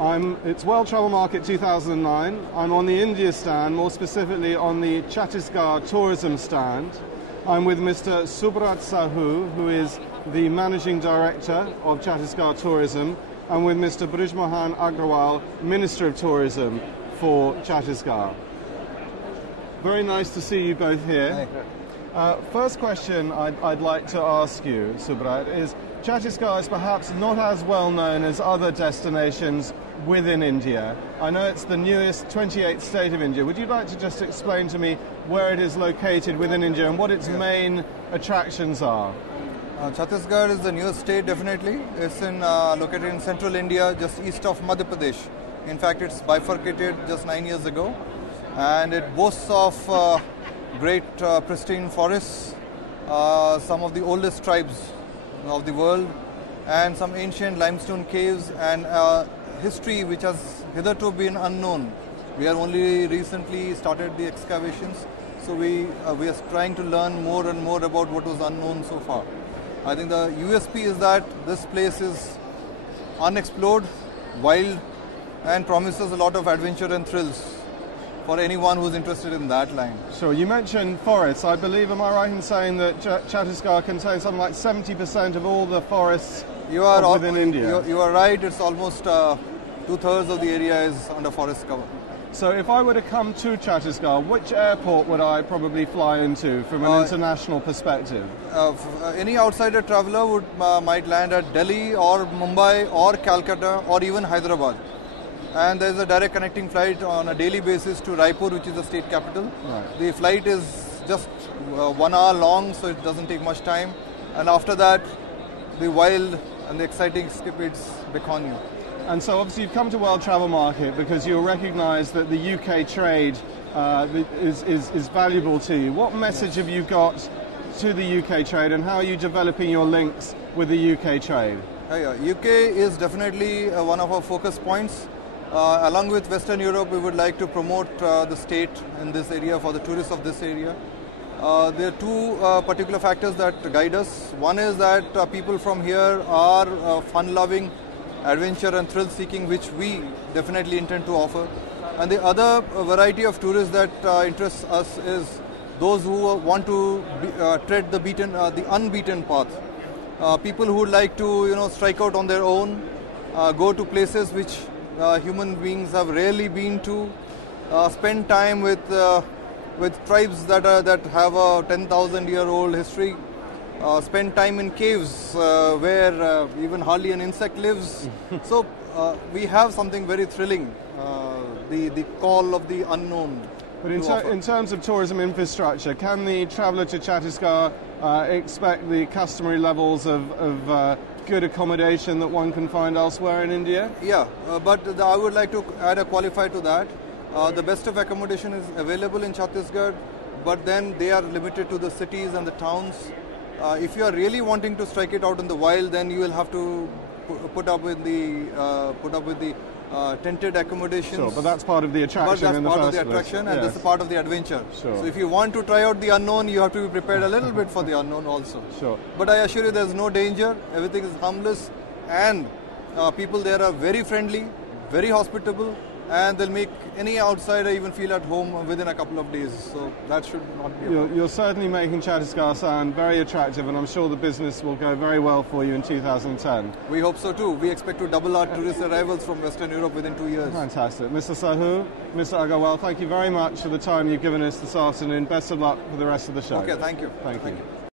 It's World Travel Market 2009. I'm on the India stand, more specifically on the Chhattisgarh tourism stand. I'm with Mr. Subrat Sahu, who is the Managing Director of Chhattisgarh Tourism, and with Mr. Brij Mohan Agrawal, Minister of Tourism for Chhattisgarh. Very nice to see you both here. First question I'd like to ask you, Subrat, is Chhattisgarh is perhaps not as well known as other destinations within India. I know it's the newest 28th state of India. Would you like to just explain to me where it is located within India and what its main attractions are? Chhattisgarh is the newest state, definitely. It's located in central India, just east of Madhya Pradesh. In fact, it's bifurcated just 9 years ago. And it boasts of great pristine forests, some of the oldest tribes of the world, and some ancient limestone caves, and history which has hitherto been unknown. We have only recently started the excavations, so we are trying to learn more and more about what was unknown so far. I think the USP is that this place is unexplored, wild, and promises a lot of adventure and thrills for anyone who's interested in that line. Sure. You mentioned forests. I believe, am I right in saying that Chhattisgarh contains something like 70% of all the forests within India? You are right. It's almost 2/3 of the area is under forest cover. So if I were to come to Chhattisgarh, which airport would I probably fly into from an international perspective? Any outsider traveler might land at Delhi or Mumbai or Calcutta or even Hyderabad. And there's a direct connecting flight on a daily basis to Raipur, which is the state capital. Right. The flight is just 1 hour long, so it doesn't take much time. And after that, the wild and the exciting escapades beckon you. And so obviously you've come to World Travel Market because you recognise that the UK trade is valuable to you. What message have you got to the UK trade, and how are you developing your links with the UK trade? UK is definitely one of our focus points. Along with Western Europe, we would like to promote the state in this area for the tourists of this area. There are two particular factors that guide us. One is that people from here are fun-loving, adventure and thrill-seeking, which we definitely intend to offer. And the other variety of tourists that interests us is those who want to tread the unbeaten path. People who would like to, strike out on their own, go to places which human beings have rarely been to, spend time with tribes that have a 10,000-year-old history, spend time in caves where even hardly an insect lives. So we have something very thrilling, the call of the unknown. But in terms of tourism infrastructure, can the traveller to Chhattisgarh expect the customary levels of good accommodation that one can find elsewhere in India? Yeah, but I would like to add a qualifier to that. The best of accommodation is available in Chhattisgarh, but then they are limited to the cities and the towns. If you are really wanting to strike it out in the wild, then you will have to put up with the tented accommodations. Sure, but that's part of the attraction. But that's part of the attraction, and this is part of the adventure. Sure. So if you want to try out the unknown, you have to be prepared a little bit for the unknown also. Sure. But I assure you, there's no danger. Everything is harmless, and people there are very friendly, very hospitable, and they'll make any outsider even feel at home within a couple of days. So that should not be a problem. You're certainly making Chhattisgarh sound very attractive, and I'm sure the business will go very well for you in 2010. We hope so too. We expect to double our tourist arrivals from Western Europe within 2 years. Fantastic. Mr. Sahu, Mr. Agrawal, thank you very much for the time you've given us this afternoon. Best of luck for the rest of the show. Okay, thank you. Thank you.